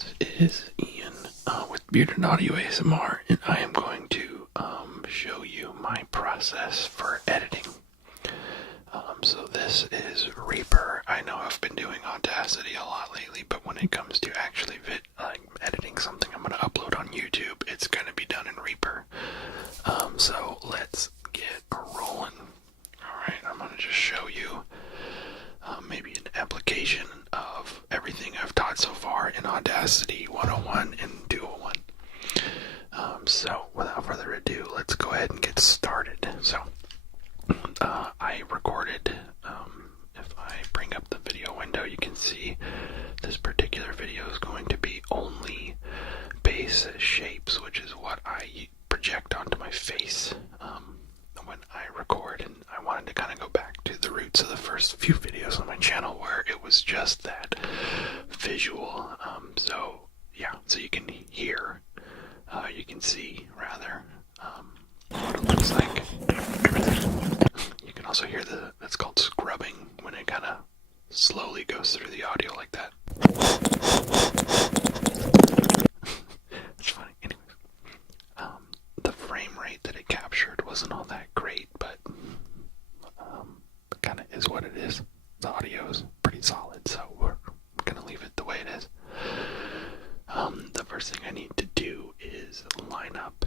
This is Ian with Bearded Audio ASMR, and I am going to show you my process for editing. So this is Reaper. I know I've been doing Audacity a lot lately, but when it comes to actually editing something I'm going to upload on YouTube, it's going to be done in Reaper. So let's get rolling. Alright, I'm going to just show you maybe an application of everything I've taught so far in Audacity 101 and 201. So without further ado, let's go ahead and get started. So I recorded, if I bring up the video window, you can see this particular video is going to be only base shapes, which is what I project onto my face when I record, and I wanted to kind of go back to the roots of the first few videos on my channel where it was just that visual. So you can hear, you can see rather, what it looks like. You can also hear that's called scrubbing, when it kind of slowly goes through the audio like that. It's funny. Anyways, the frame rate that it captured wasn't all that great, but it kind of is what it is. The audio is pretty solid, so we're gonna leave it the way it is. The first thing I need to do is line up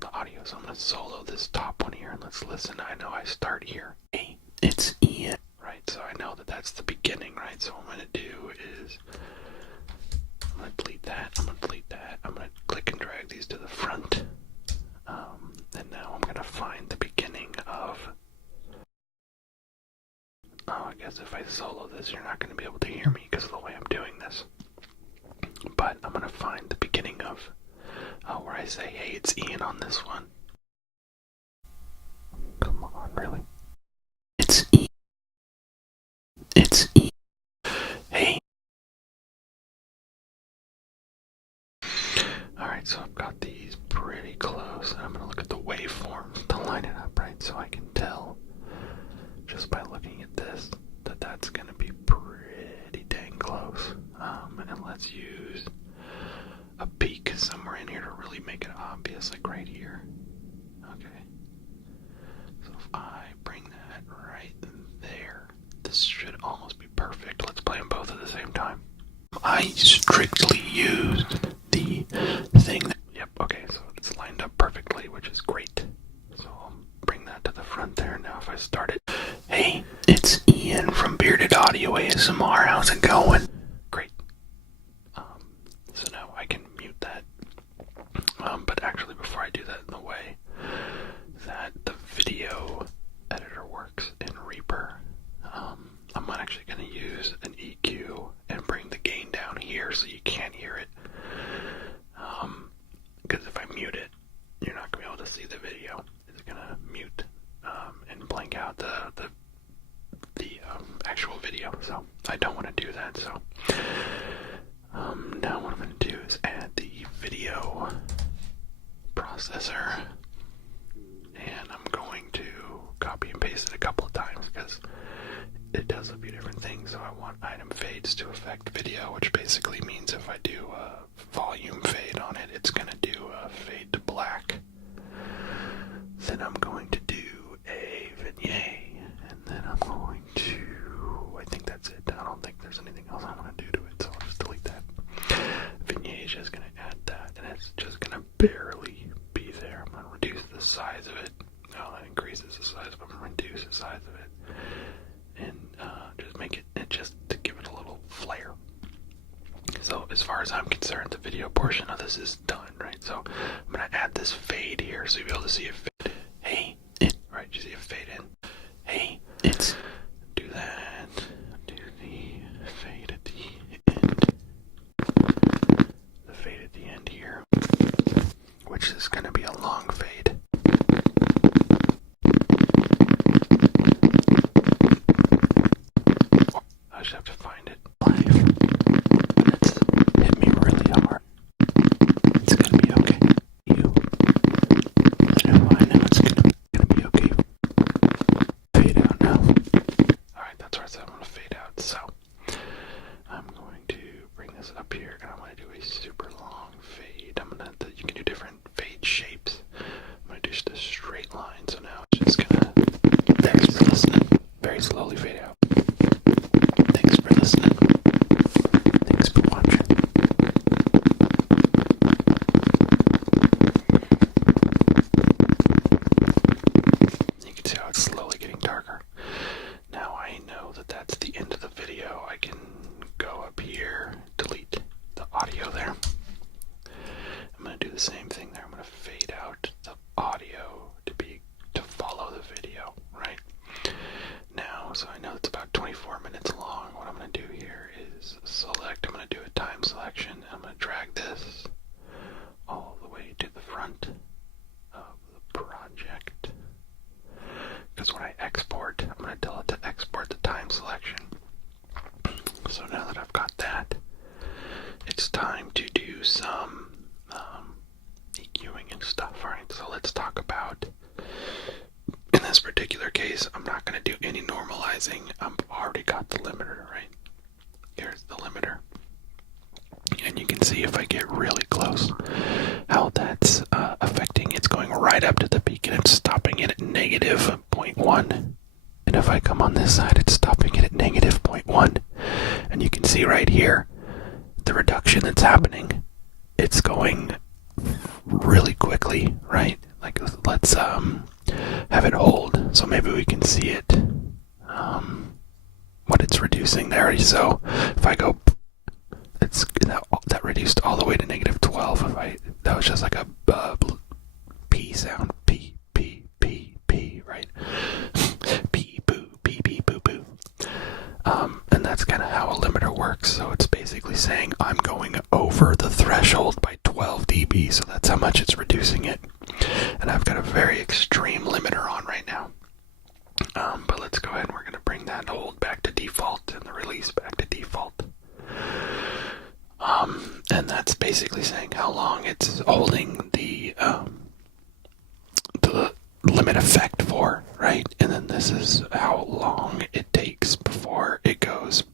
the audio. So I'm gonna solo this top one here, and let's listen. I know I start here. Hey, it's Ian. Right, so I know that that's the beginning, right? So what I'm gonna do is I'm gonna delete that. I'm gonna delete that. I'm gonna click and drag these to the front. And now I'm gonna find the beginning of. Oh, I guess if I solo this, you're not gonna be able to hear me because of the way I'm doing this. But I'm gonna find the beginning of where I say, "Hey, it's Ian" on this one. Come on, really? It's Ian. It's Ian. Hey. Alright, so I've got these pretty close, and I'm going to look at the waveforms to line it up, right? So I can tell, just by looking at this, that that's going to be pretty dang close. And let's use a peak somewhere in here to really make it obvious, like right here. Okay. So if I bring that right there, this should almost be perfect. Let's play them both at the same time. I strictly used the thing that, yep, okay, so it's lined up perfectly, which is great. So I'll bring that to the front there. Now if I start it, hey, it's Ian from Bearded Audio ASMR, how's it going? Great. So now I can mute that. But actually before I do that, in the way that the video editor works in Reaper, I'm actually going to use an EQ and bring the gain down here so you can't hear it. Because if I mute it, you're not going to be able to see the video. It's going to mute and blank out the actual video. So I don't want to do that. So now what I'm going to do is add the video processor, and I'm going to copy and paste it a couple of times because it does a few different things. So I want item fades to affect video, which basically means if I do a volume fade on it, it's going to do a fade to black. Then I'm going to do a vignette, and then I'm going to, I think that's it. I don't think there's anything else I want to do to it, so I'll just delete that. Vignette is just going to add that, and it's just going to barely be there. I'm going to reduce the size of it. No, that increases the size, but I'm going to reduce the size of it. And just make it just to give it a little flair. So as far as I'm concerned, the video portion of this is done, right? So I'm going to add this fade here so you'll be able to see it fade. Hey, right, you see it fade in. Hey, it's, do that, do the fade at the end. The fade at the end here, which is going to be a long fade. I just have to find it live. It's hit me really hard. It's gonna be okay. You know I this up here, and I'm going to do a super long fade. You can do different fade shapes. I'm going to do just a straight line, so now it's just going to, thanks for listening, very slowly fade out. Thanks for listening. Thanks for watching. You can see how it's slowly getting darker. Now I know that that's the end of the video. I can go up here, delete the audio there. I'm going to do the same thing there. I'm going to fade out the audio to follow the video, right? Now, so I know it's about 24 minutes long. What I'm going to do here is select, I'm going to do a time selection. I'm going to drag this all the way to the front of the project. Because when I export, I'm going to tell it to export the time selection. So now that I've got that, it's time to do some EQing and stuff. Alright, so let's talk about, in this particular case, I'm not going to do any normalizing. I've already got the limiter, right? Here's the limiter. And you can see if I get really close how that's affecting. It's going right up to the peak and it's stopping it at negative 0.1. And if I come on this side, it's stopping it at negative 0.1. And you can see right here, the reduction that's happening. It's going really quickly, right? Like, let's have it hold so maybe we can see it, what it's reducing there. So if I go, it's that reduced all the way to negative 12. That was just like a P sound, P, right? P, boo, P, boo, boo. And that's kind of how a limiter works. So it's basically saying I'm going over the threshold by 12 dB, so that's how much it's reducing it. And I've got a very extreme limiter on right now. But let's go ahead and we're going to bring that hold back to default and the release back to default. And that's basically saying how long it's holding the limit effect for, right? And then this is how long it takes before it goes,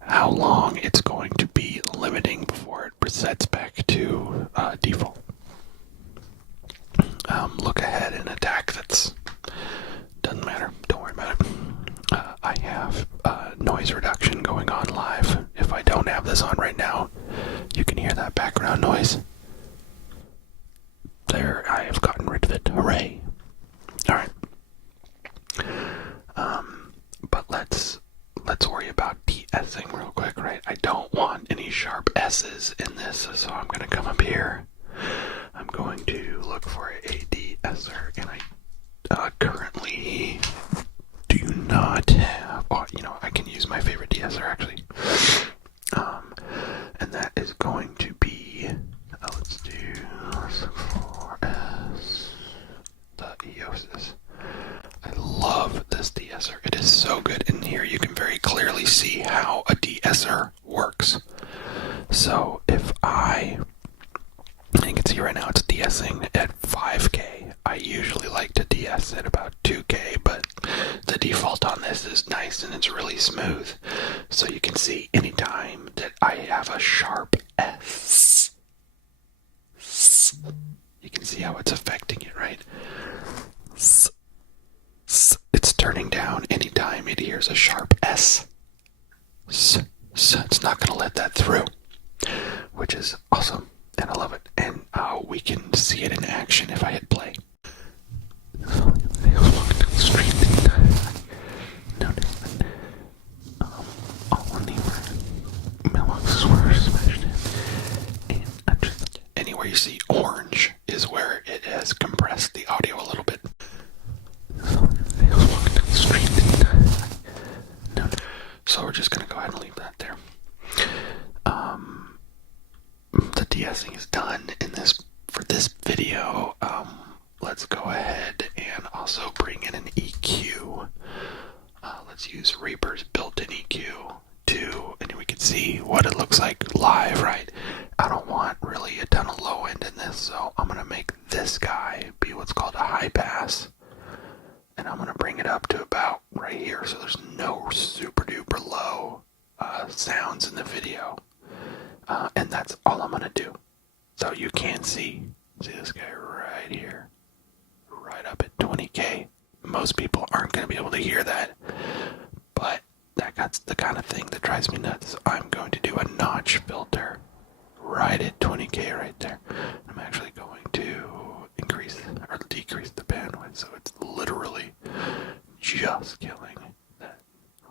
how long it's going to be limiting before it resets back to default. Look ahead and attack, doesn't matter, don't worry about it. I have noise reduction going on live. If I don't have this on right now, you can hear that background noise. There, I have gotten rid of it. Hooray. Alright. But let's worry about de-essing real quick, right? I don't want any sharp S's in this, so I'm going to come up here. I'm going to look for a de-esser, and I currently do not have, I can use my favorite de-esser actually. And that is going to be, let's do 4S, the Eosis. I love this de-esser. It is so good. In here you can very clearly see how a de-esser works. So if you can see right now it's de-essing at 5K. I usually like to de-ess at about 2K, but the default on this is nice and it's really smooth. So you can see anytime that I have a sharp S, you can see how it's affecting it, right? It's turning down anytime it hears a sharp S. So it's not going to let that through, which is awesome, and I love it. And we can see it in action if I hit play. Anywhere you see orange is where it has compressed the audio a little bit. So we're just going to go ahead and leave that there. The de-essing is done for this video. Let's go ahead and also bring in an EQ. Let's use Reaper's built-in EQ and we can see what it looks like live, right? I don't want really a ton of low end in this, so I'm going to make this guy be what's called a high pass. And I'm going to bring it up to about right here, so there's no super duper low sounds in the video. And that's all I'm going to do. So you can see this guy right here, right up at 20K. Most people aren't going to be able to hear that, but that's the kind of thing that drives me nuts. I'm going to do a notch filter right at 20K right there. I'm actually going to increase or decrease the bandwidth, so it's literally just killing that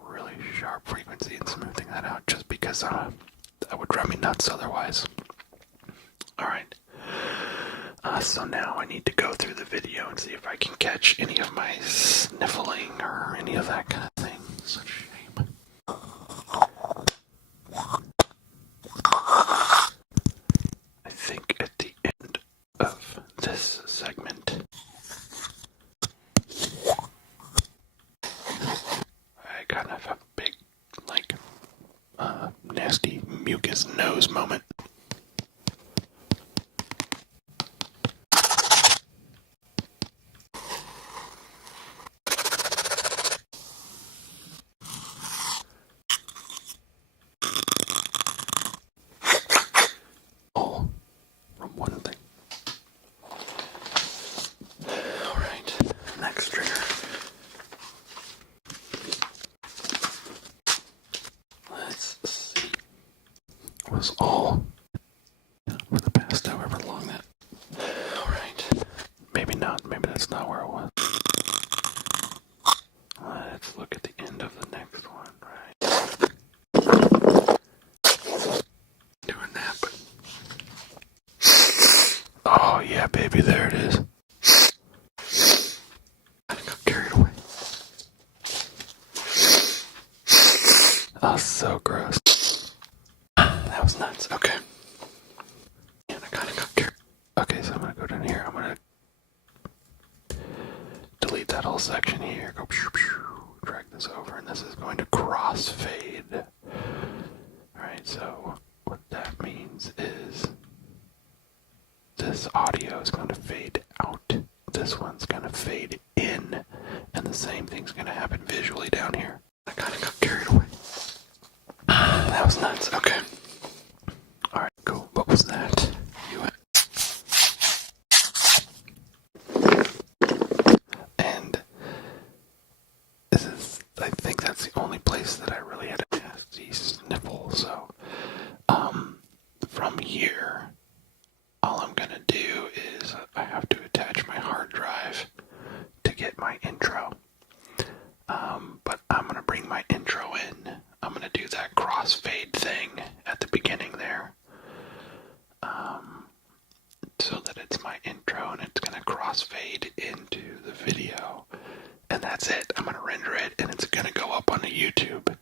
really sharp frequency and smoothing that out, just because that would drive me nuts otherwise. Alright, so now I need to go through the video and see if I can catch any of my sniffling or any of that kind of thing. Such a shame. I think at the end of this segment, I kind of have a big, nasty mucus nose moment. All from one thing. Alright, next trigger. Let's see. Was all for the past however long that. Alright. Maybe not. Maybe that's not where it was. Let's look at the end of the next one, right? Doing that, but. Oh, yeah, baby, there it is. I got carried away. Oh, so gross. That was nuts. Okay. And I kind of got carried. Okay, so I'm going to go down here. I'm going to delete that whole section here. Go drag this over, and this is going to crossfade. Alright, so what that means is this audio is going to fade out. This one's going to fade in. And the same thing's going to happen visually down here. I kind of got carried away. That was nuts. Okay. Alright, cool. What was that? And I think that's the only place that I really had a nasty sniffle. So, from here, all I'm going to do is I have to attach my hard drive to get my intro. But I'm going to bring my intro in. I'm going to do that crossfade thing at the beginning there. So that it's my intro and it's going to crossfade into the video. And that's it. I'm going to render it and it's going to go up onto YouTube.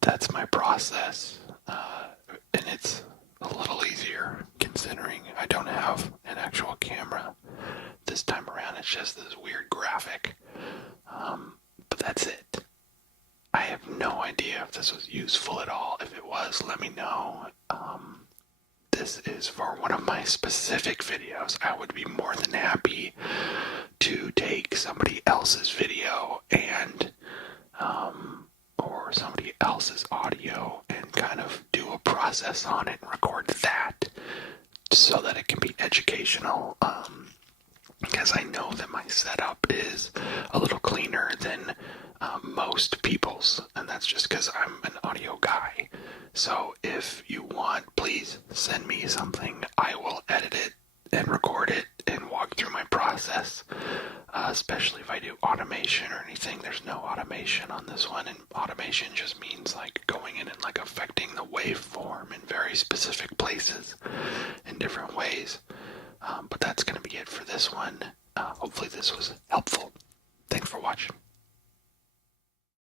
That's my process. And it's a little easier considering I don't have an actual camera this time around. It's just this weird graphic. But that's it. I have no idea if this was useful at all. If it was, let me know. This is for one of my specific videos. I would be more than happy to take somebody else's video and or somebody else's audio and kind of do a process on it and record that so that it can be educational. Because I know that my setup is a little cleaner than most people's, and that's just because I'm an audio guy. So if you want, please send me something. I will edit it and record it and walk through my process, especially if I do automation or anything. There's no automation on this one, and automation just means like going in and like affecting the waveform in very specific places in different ways. But that's going to be it for this one. Hopefully this was helpful. Thanks for watching.